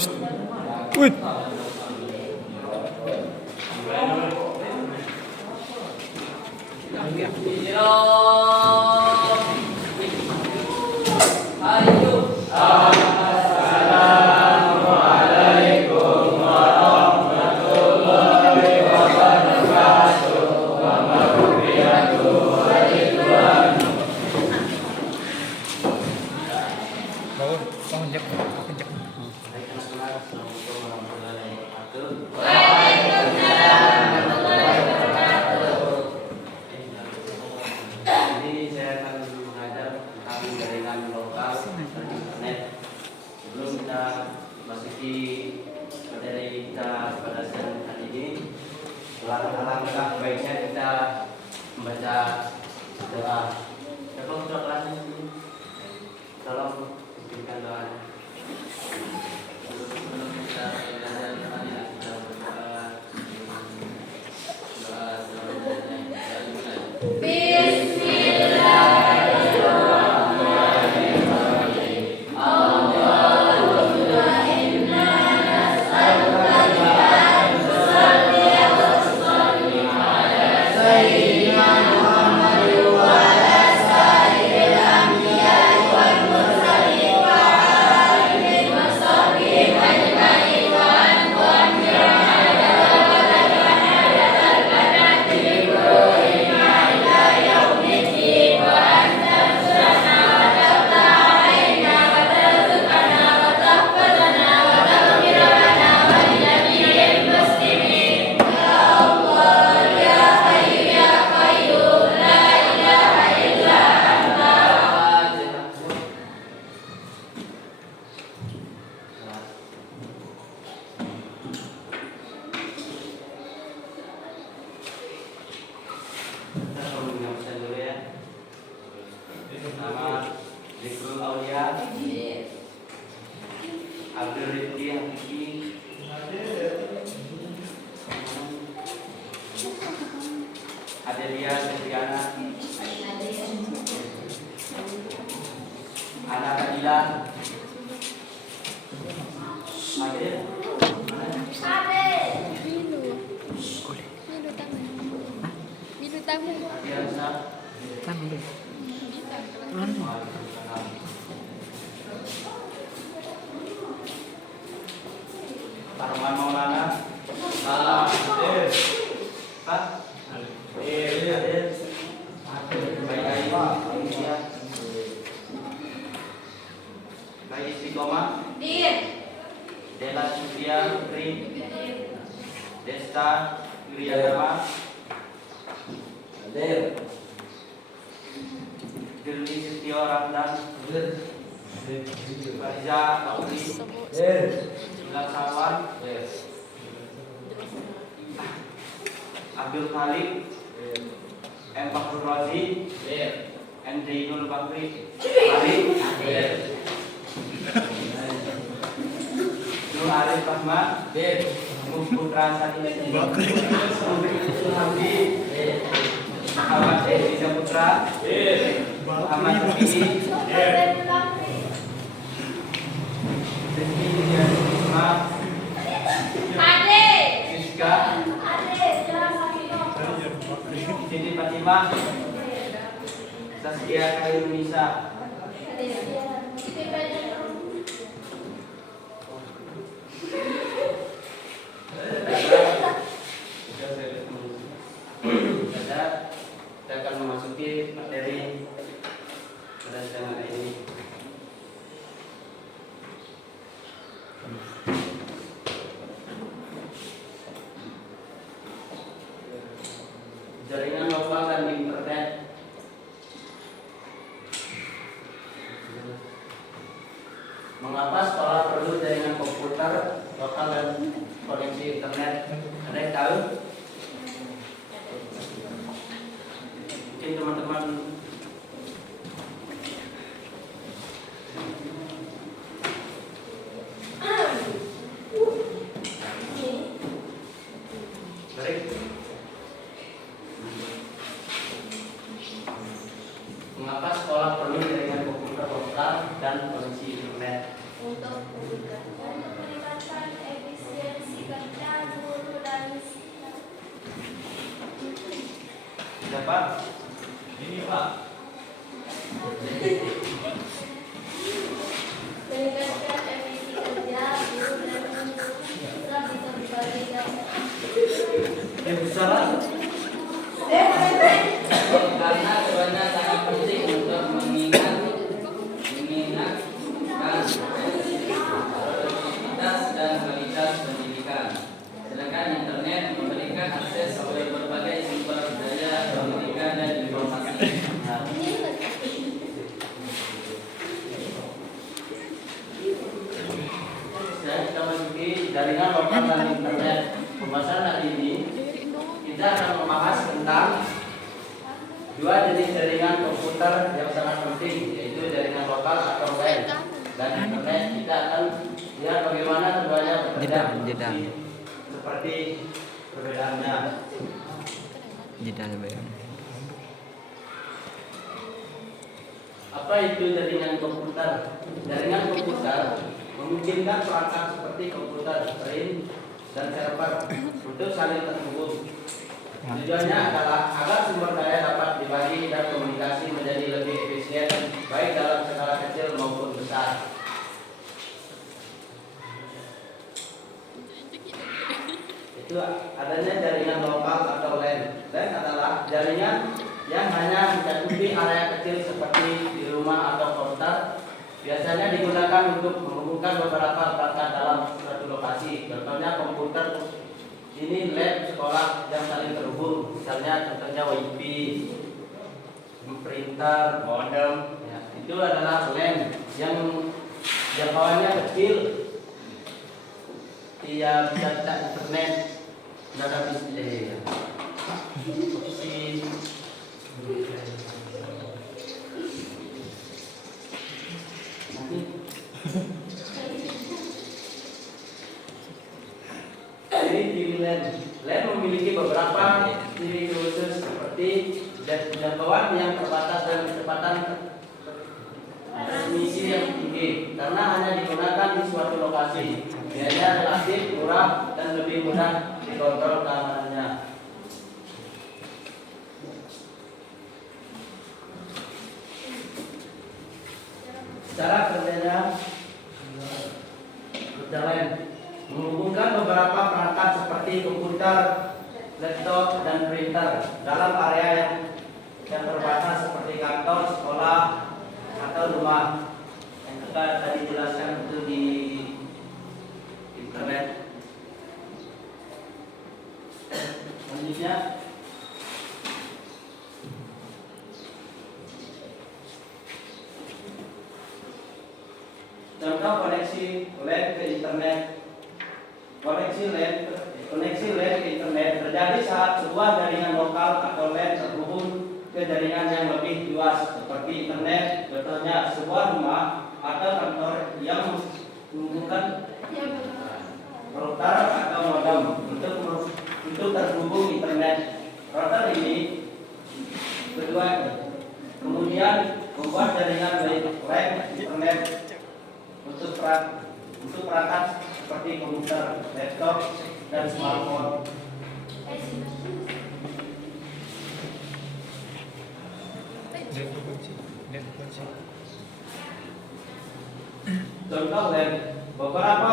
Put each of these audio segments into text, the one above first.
Wih. Alangkah baiknya kita membaca doa. Tolong kelasnya sini. Tolong berikan doanya. Sebelum kita belajar kita berdoa. Nama Zikrul Aulia Abdul Rizki Hakiki Adelia Setriana Anak Adila Adil Bilu tamu. Biasa Tamu. Arman Maulana Salam Pak Adil Baik Baik Istiqomah Dela Sufia Putri Desta Wiriadama Dirli Setio Ramdan Fariza Tauri Bilal Sawan Abdul Khalid M. Fakhrul Razi M. Zainul Bakri Arif Nur Arif Rahman Nur Putra Sani Hamdi Muhammad Edi Saputra Muhammad Edi Siska Siti Fatimah Saskia Khairunisa kita akan memasuki materi pada siang hari ini. Jaringan lokal dan internet. Mengapa sekolah perlu jaringan komputer lokal dan koneksi internet? Ada yang tahu? Mungkin teman-teman baik. Mengapa sekolah perlu jaringan komputer lokal dan koneksi internet? Untuk Pak? Ini Pak. Meningkatkan efisi kerja guru dan bisa berbagi Besar. Karena keduanya sangat penting untuk mengingatkan produktivitas dan kualitas pendidikan. Sedangkan internet memberikan akses oleh berbagai sumber daya pendidikan dan informasi. Nah, saya kita masuki jaringan lokal dan internet. Pembahasan hari ini kita akan membahas tentang dua jenis jaringan komputer yang sangat penting, yaitu jaringan lokal atau WAN dan internet. Kita akan lihat bagaimana keduanya bekerja seperti perbedaannya. Apa itu jaringan komputer? Jaringan komputer memungkinkan perangkat seperti komputer, print, dan server untuk saling terhubung. Tujuannya adalah agar sumber daya dapat dibagi dan komunikasi menjadi lebih efisien, baik dalam skala kecil maupun besar. Itu adanya jaringan lokal atau LAN. LAN adalah jaringan yang hanya mencakupi area kecil seperti di rumah atau kota. Biasanya digunakan untuk menghubungkan beberapa perangkat dalam suatu lokasi. Contohnya komputer ini lab sekolah yang saling terhubung, misalnya contohnya WiFi, printer, modem. Ya, itu adalah LAN yang jangkauannya kecil, dia bisa internet, data bisnis. Ini ciri LAN. LAN memiliki beberapa ciri khusus seperti jangkauan yang terbatas dan kecepatan transmisi yang tinggi karena hanya digunakan di suatu lokasi. Biayanya relatif murah dan lebih mudah dikontrol keamanannya. Cara kerjanya berjalan menghubungkan beberapa perangkat seperti komputer, laptop, dan printer dalam area yang terbatas seperti kantor, sekolah, atau rumah. Yang kita tadi jelaskan itu di internet. Selanjutnya, contoh koneksi LAN ke internet. Koneksi LAN ke internet terjadi saat sebuah jaringan lokal atau LAN terhubung ke jaringan yang lebih luas seperti internet. Contohnya sebuah rumah atau kantor yang menghubungkan router atau modem untuk terhubung internet. Router ini kedua kemudian membuat jaringan LAN internet untuk perangkat seperti komputer, laptop, dan smartphone. Contoh LAN, beberapa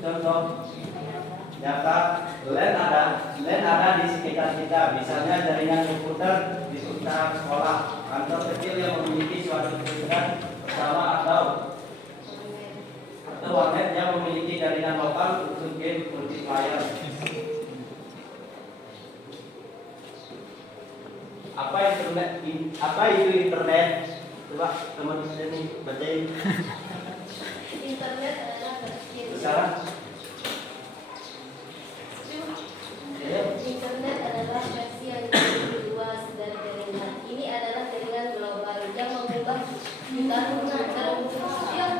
contoh nyata LAN ada di sekitar kita, misalnya jaringan komputer di sekitar sekolah, kantor kecil yang memiliki suatu jaringan bersama atau warnet yang memiliki jaringan lokal untuk game multiplayer. Apa itu internet? Coba teman-teman ini bacain. Internet adalah Sekarang Internet adalah versi yang lebih luas dari jaringan. Ini adalah jaringan global yang mengubah jutaan komputer penggunaan komputer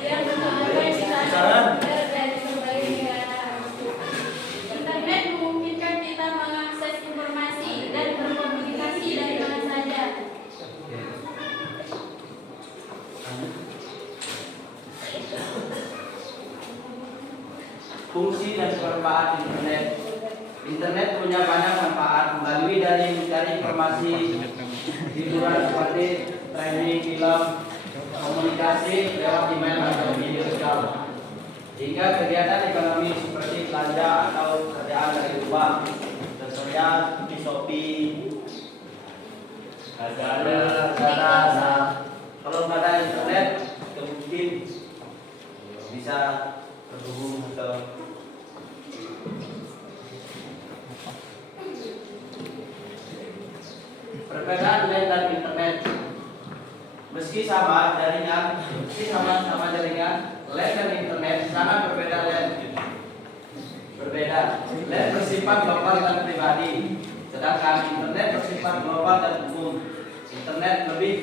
yang menggunakan jutaan komputer dari berbagai negara. Internet memungkinkan kita mengakses informasi dan berkomunikasi dari mana saja. fungsi dan manfaat internet. Internet punya banyak manfaat melalui dari mencari informasi hiburan seperti training, film, komunikasi lewat email atau video call, hingga kegiatan ekonomi seperti belanja atau kerjaan dari rumah. Contohnya seperti Shopee, Lazada. Kalau nggak ada internet, mungkin bisa terhubung atau perbedaan LAN dan internet. Meski sama jaringan, LAN dan internet sangat berbeda. LAN bersifat lokal dan pribadi, sedangkan internet bersifat global dan umum. Internet lebih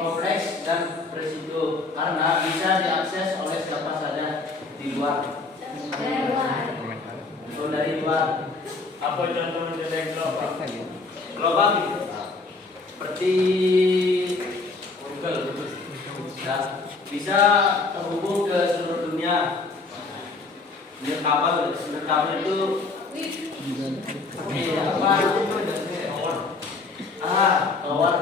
kompleks dan berisiko karena bisa diakses oleh siapa saja di luar. Dari luar. Apa contoh internet global? Global seperti Google, bisa terhubung ke seluruh dunia. Kabel itu apa? Tower.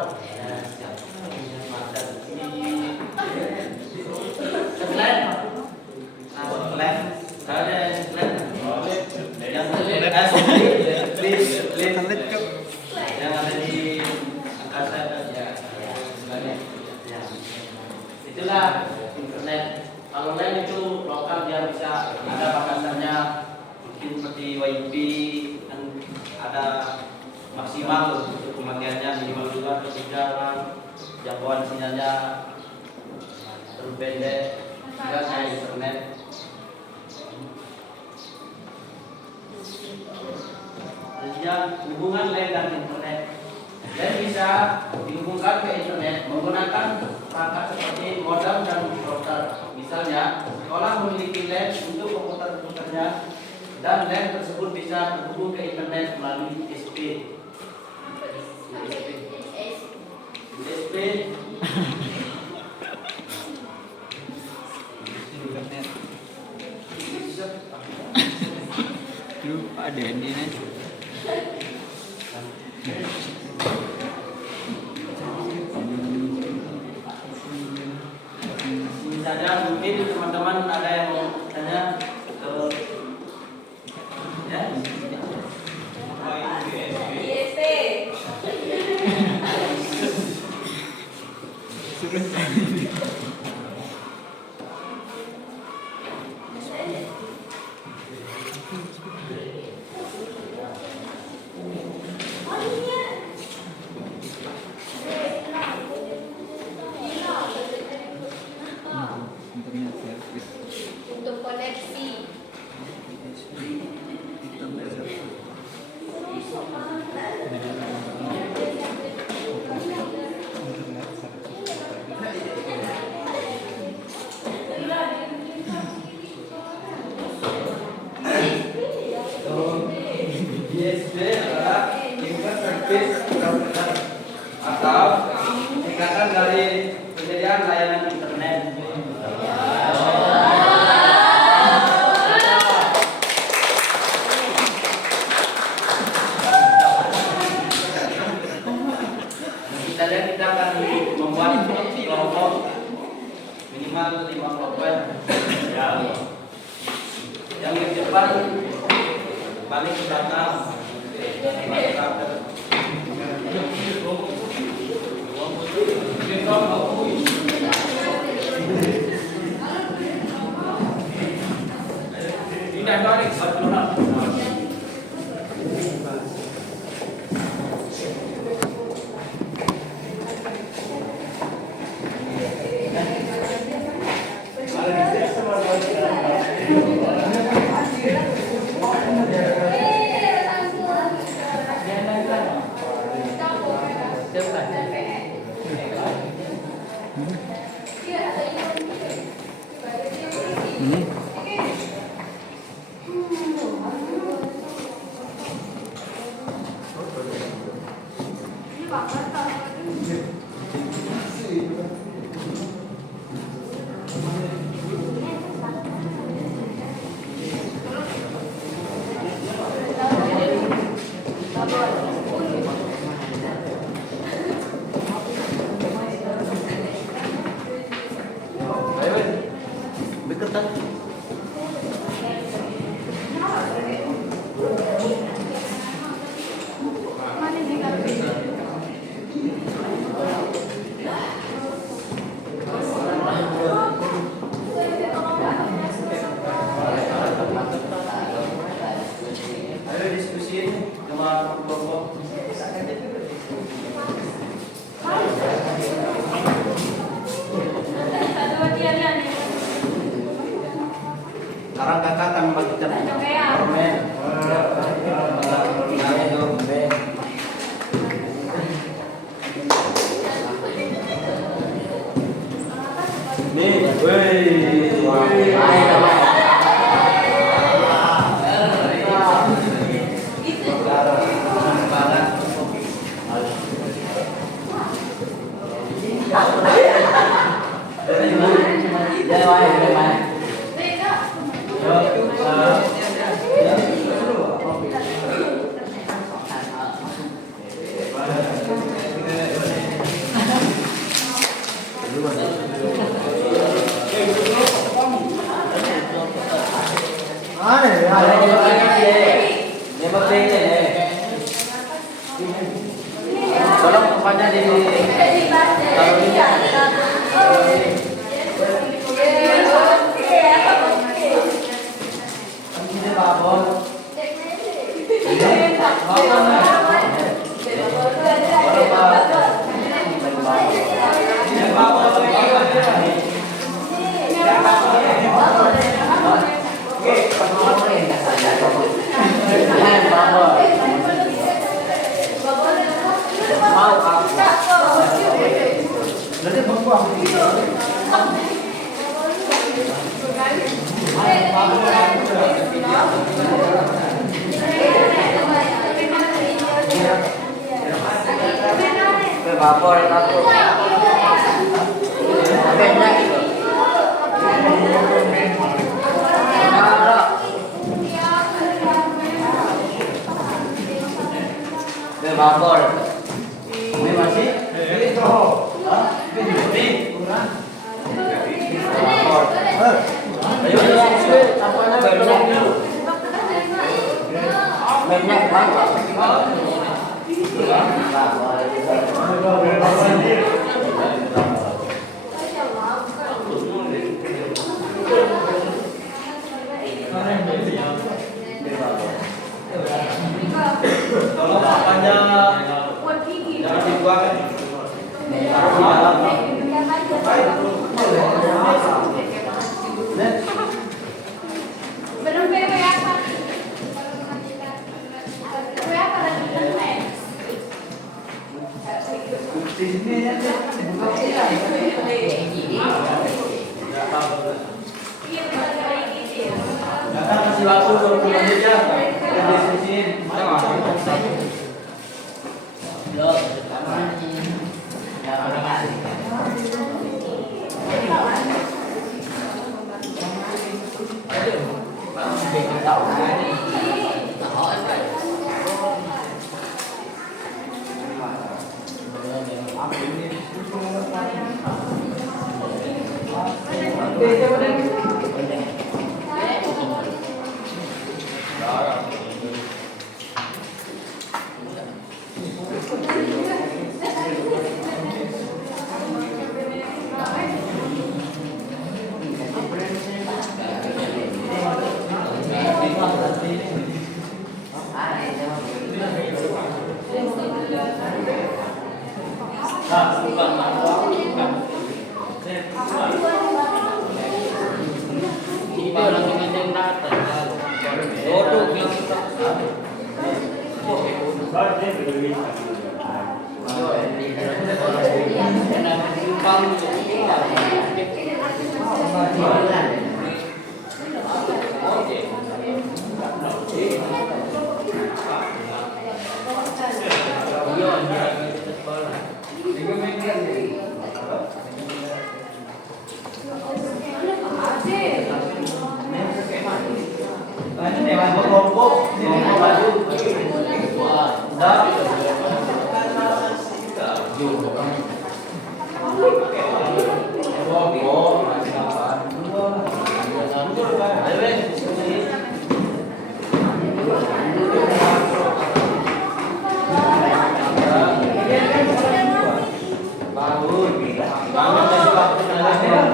Yang ada di angkasa ya. Itulah internet. Kalau LAN itu lokal, dia bisa ada batasannya, mungkin seperti WiFi, dan ada maksimal untuk pemakaiannya minimal 2 atau 3 orang, jangkauan sinyalnya terpendek, juga kayak internet. Artinya hubungan LAN dan internet. LAN bisa dihubungkan ke internet menggunakan perangkat seperti modem dan router. Misalnya, sekolah memiliki LAN untuk komputer-komputernya, dan LAN tersebut bisa terhubung ke internet melalui USB. internet lu ada di ini Misalnya mungkin teman-teman ada yang mau tanya ke ya? internet service Untuk koneksi. internet service ISP adalah Internet Service Provider atau singkatan dari penyediaan layanan internet. Kita akan membuat kelompok minimal 5 kelompok. Yang di depan balik ke belakang. Tidak balik satu. Ustaz. Ayo diskusiin sama kelompok. Sekarang kakak akan membagikan permen. Nih, tolong tempatnya di vapor aku. Vapor. Ini masih? Vapor. Ayo tampaknya banyak dulu. Banyak banget. Tolong apanya jangan dibuang. Kakak kasih waktu 20 menit ya. Diskusiin.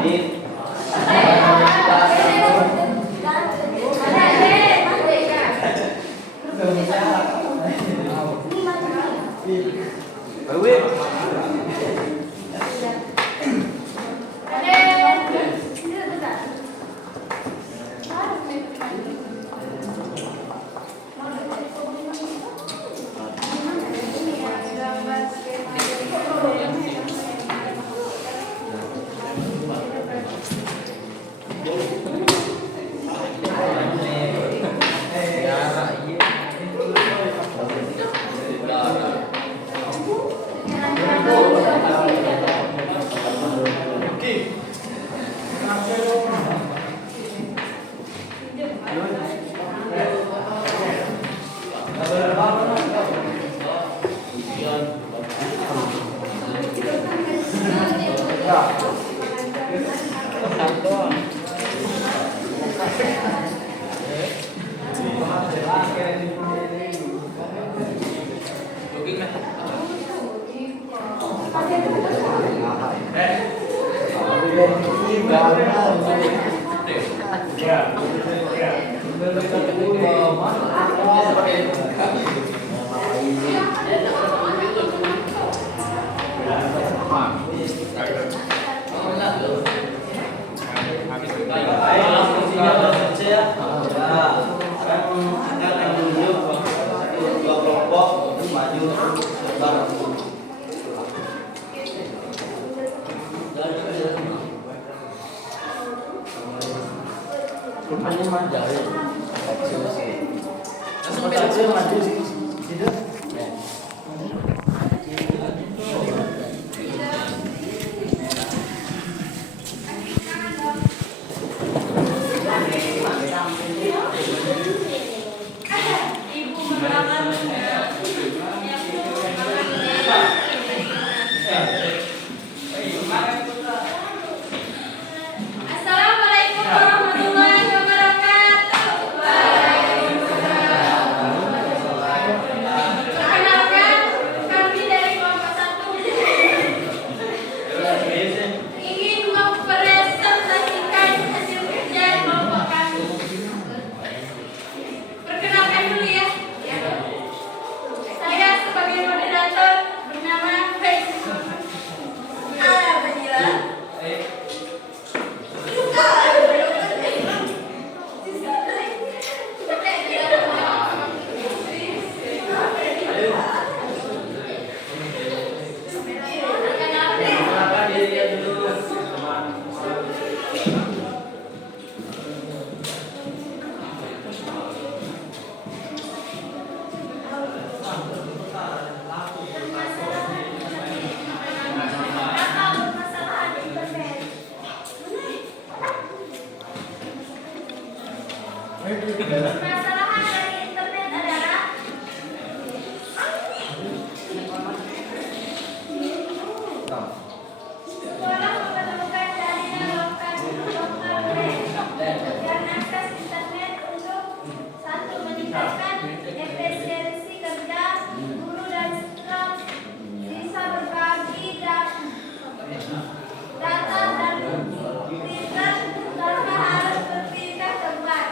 Amin. Assalamualaikum warahmatullahi Permasalahan dari internet adalah sekolah memerlukan jaringan lokal dan akses internet untuk satu meningkatkan efisiensi kerja guru dan staf bisa berbagi data dan bukti tanpa harus berpindah tempat.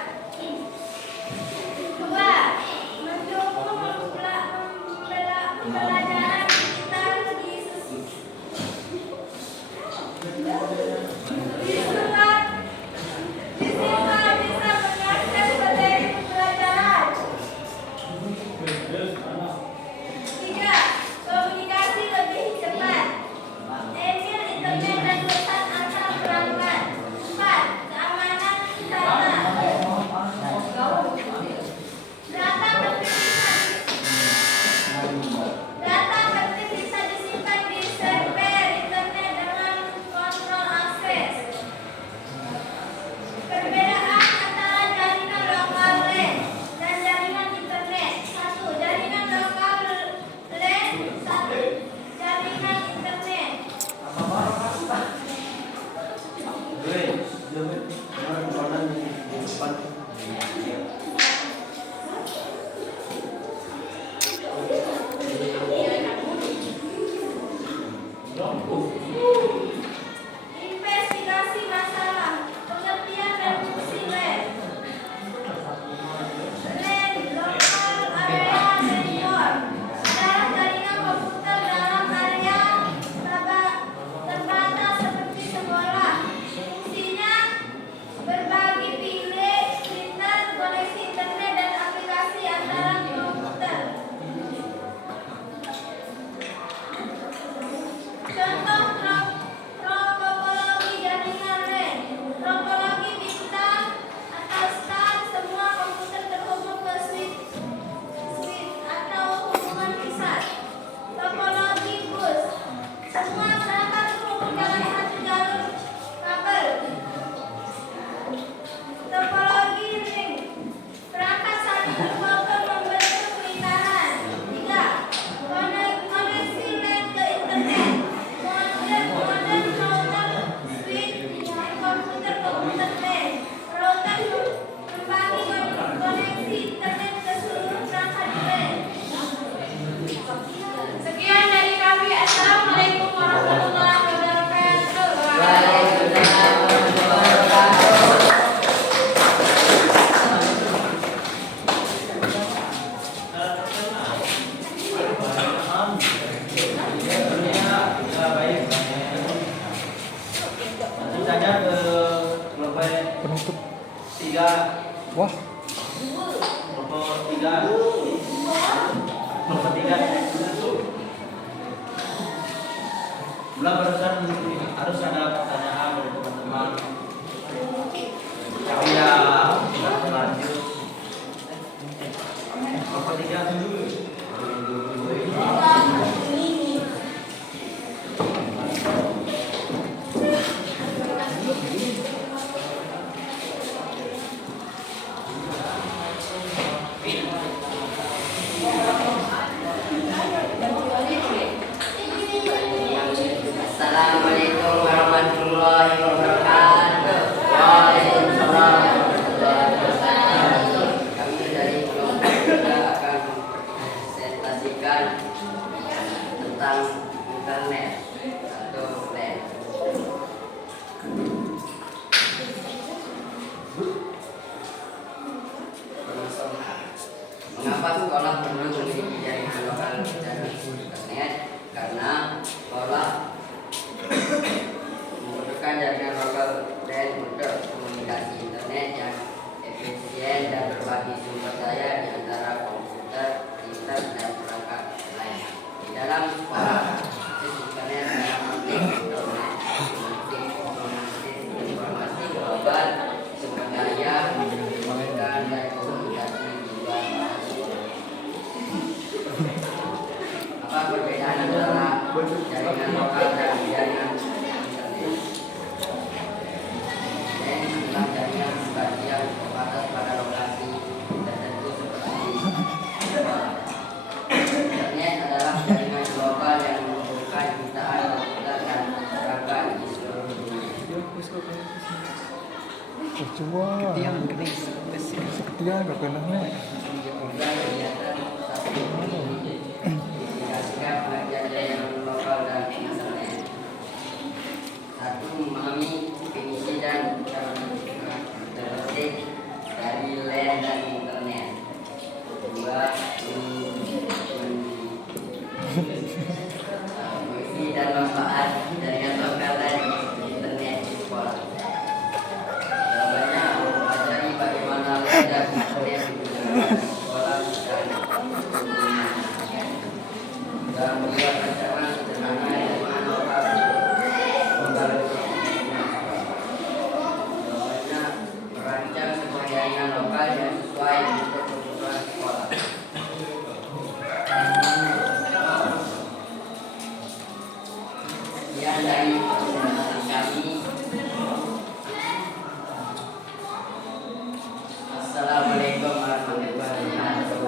saja ke kelompok Penutup. 3. Wah, Kelompok 3. Kelompok 3. Mulai barusan harus ada pertanyaan dari teman-teman. Tapi ya lanjut. Kelompok 3. Assalamualaikum warahmatullahi wabarakatuh. Waalaikumsalam warahmatullahi wabarakatuh. Kami dari kelompok juga akan mempresentasikan tentang internet atau LAN. Mengapa sekolah perlu memiliki jaringan lokal dan internet? Karena sekolah membutuhkan jaringan lokal dan untuk komunikasi internet yang efisien dan berbagi sumber daya di antara komputer, printer, dan perangkat lain. Di dalam sekolah, akses internet sangat penting untuk mengakses informasi global, sumber daya, pendidikan, dan komunikasi di luar mahasiswa. Apa perbedaan antara jaringan lokal dan jaringan internet? Dan adalah jaringan pribadi yang terbatas pada lokasi tertentu seperti sekolah. Internet adalah jaringan global yang menghubungkan jutaan komputer dan perangkat di seluruh dunia. coba. Ketiang kening kesini. Ketiang gak kena nih. Kemudian kegiatan satu indikasikan pengajian jaringan lokal dan internet. Satu, memahami definisi dan karakteristik dari LAN dan internet. Dua, fungsi dan manfaat jaringan lokal dan internet di sekolah. Jawabannya, mempelajari bagaimana LAN dan internet digunakan di sekolah dan membuat rancangan sederhana yang lokal. Jawabannya, merancang sebuah jaringan lokal yang sesuai untuk kebutuhan sekolah. Sekian dari presentasi kami. Assalamualaikum warahmatullahi wabarakatuh.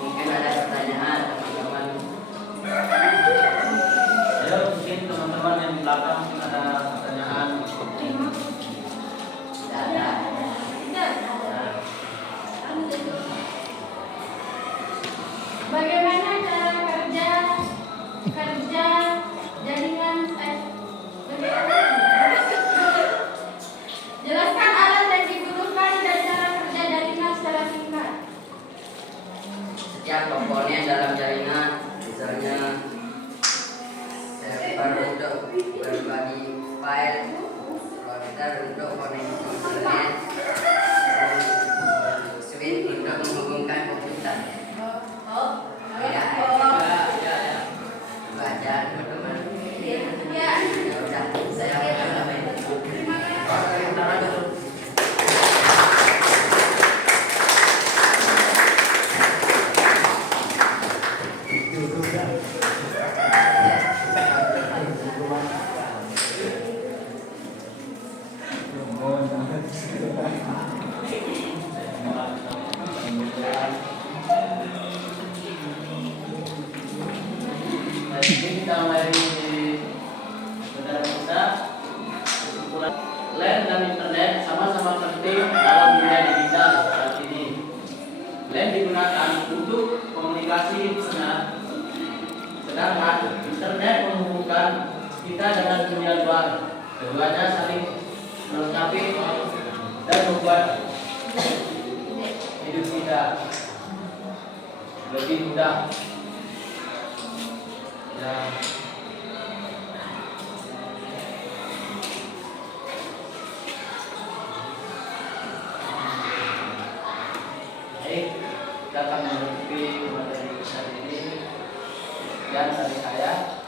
Mungkin ada pertanyaan teman-teman. Ya, mungkin teman-teman yang di belakang ada pertanyaan. Tidak ada. Bagaimana cara kerja jaringan jelaskan alat yang digunakan dan cara kerja jaringan secara singkat. Setiap komponen dalam jaringan, misalnya server untuk berbagi file, konektor untuk koneksi internet, switch untuk menghubungkan komputer. Ya, baca teman-teman. Ya. Ya udah, saya akan Terima kasih. Jadi kita mulai saudara kita kesimpulan LAN dan internet sama-sama penting dalam dunia digital saat ini. LAN digunakan untuk komunikasi sedangkan internet menghubungkan kita dengan dunia luar. Keduanya saling melengkapi dan membuat hidup kita lebih mudah. Ya. akan menutupi materi besar ini. Sekian dari saya.